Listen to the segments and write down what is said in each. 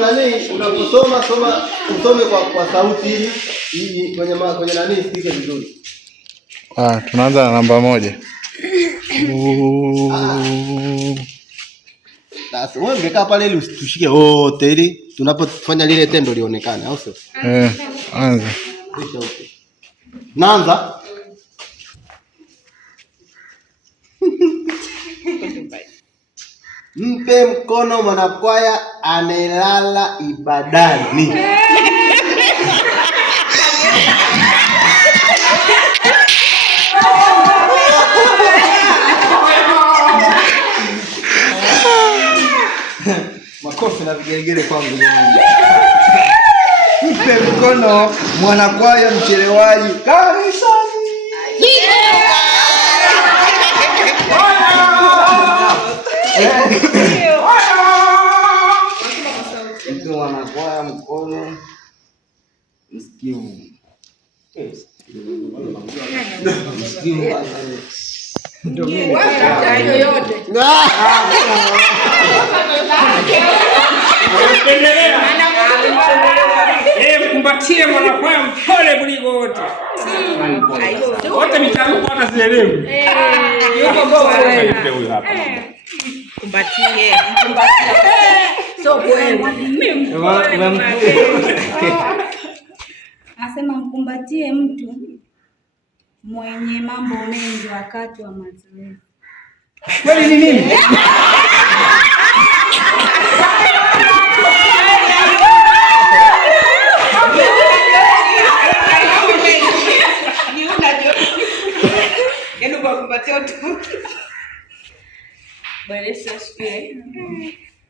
Nani unaposoma usome kwa sauti ili kwenye nani isikike vizuri. Tunaanza na namba 1. Sasa wewe ungekaa pale ili usitushike wote ili tunapofanya lile tendo lionekane, au sio? Anza. Naanza. Mpe mkono mwanakwaya anelala ibadani. Makofi na vigelegele kwangu jamani. Mpe mkono mwanakwaya mchelewaji kanisani. Mtu wanakwaya mkono msikivu. Ndio mimi. Mkumbatie mwanakwaya mpole kuliko wote. Wote mitamko hata sielewi. Yuko bora huyu hapa. Kumbatie. So kweli. Anasema mkumbatie mtu mwenye mambo mengi wakati wa mazoezi. Kweli ni nini?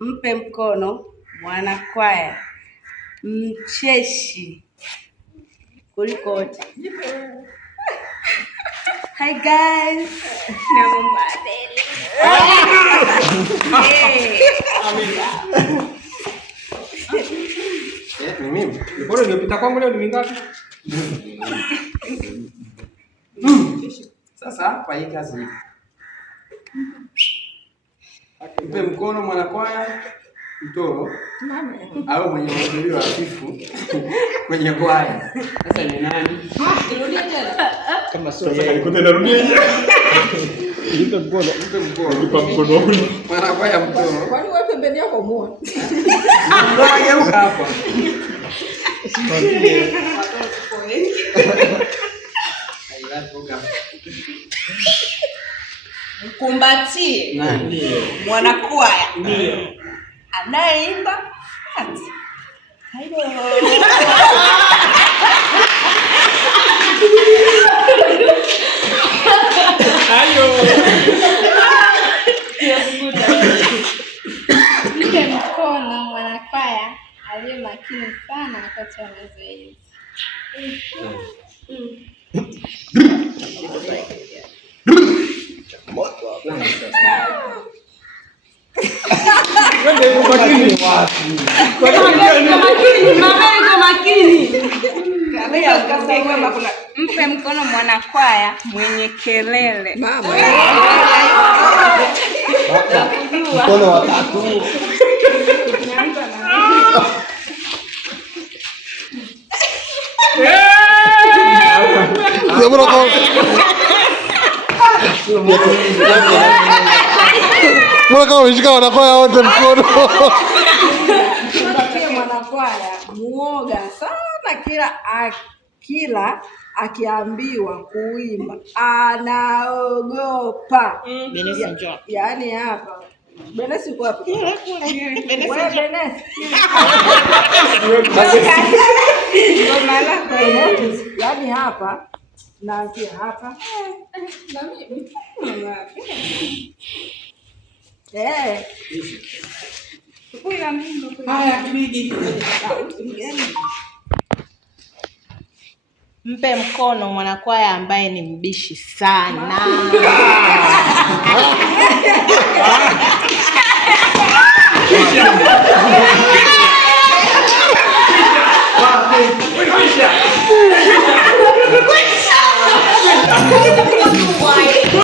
Mpe mkono mwanakwaya mcheshi kuliko wote. Hi guys. Ni mimi. Bora ningepita kwangu leo ni mingapi? Sasa kwa hii kazi hii. Mpe mkono mwanakwaya mtoro au mwenye mahudhurio hafifu kwenye kwaya. Sasa ni nani? Rudia tena. Kama sio sasa nikote narudia. Mpe mkono. Nipa mkono huyu. Mwanakwaya mtoro. Kwani wewe pembeni yako muone? Ndio geuka hapa. Mkumbatie mwanakwaya anayeimba Mpe mkono mwanakwaya aliye makini sana wakati wa mazoezi. Mpe mkono mwanakwaya mwenye kelele. Mkono wa tatu. Mbona kama umeshika wanakwaya wote mkono? Mwanakwaya muoga sana, kila akiambiwa kuimba anaogopa. Yaani hapa Benesi uko wapi? Wewe Benesi. Yaani hapa na pia hapa. Na mimi. Mpe mkono mwanakwaya ambaye ni mbishi sana.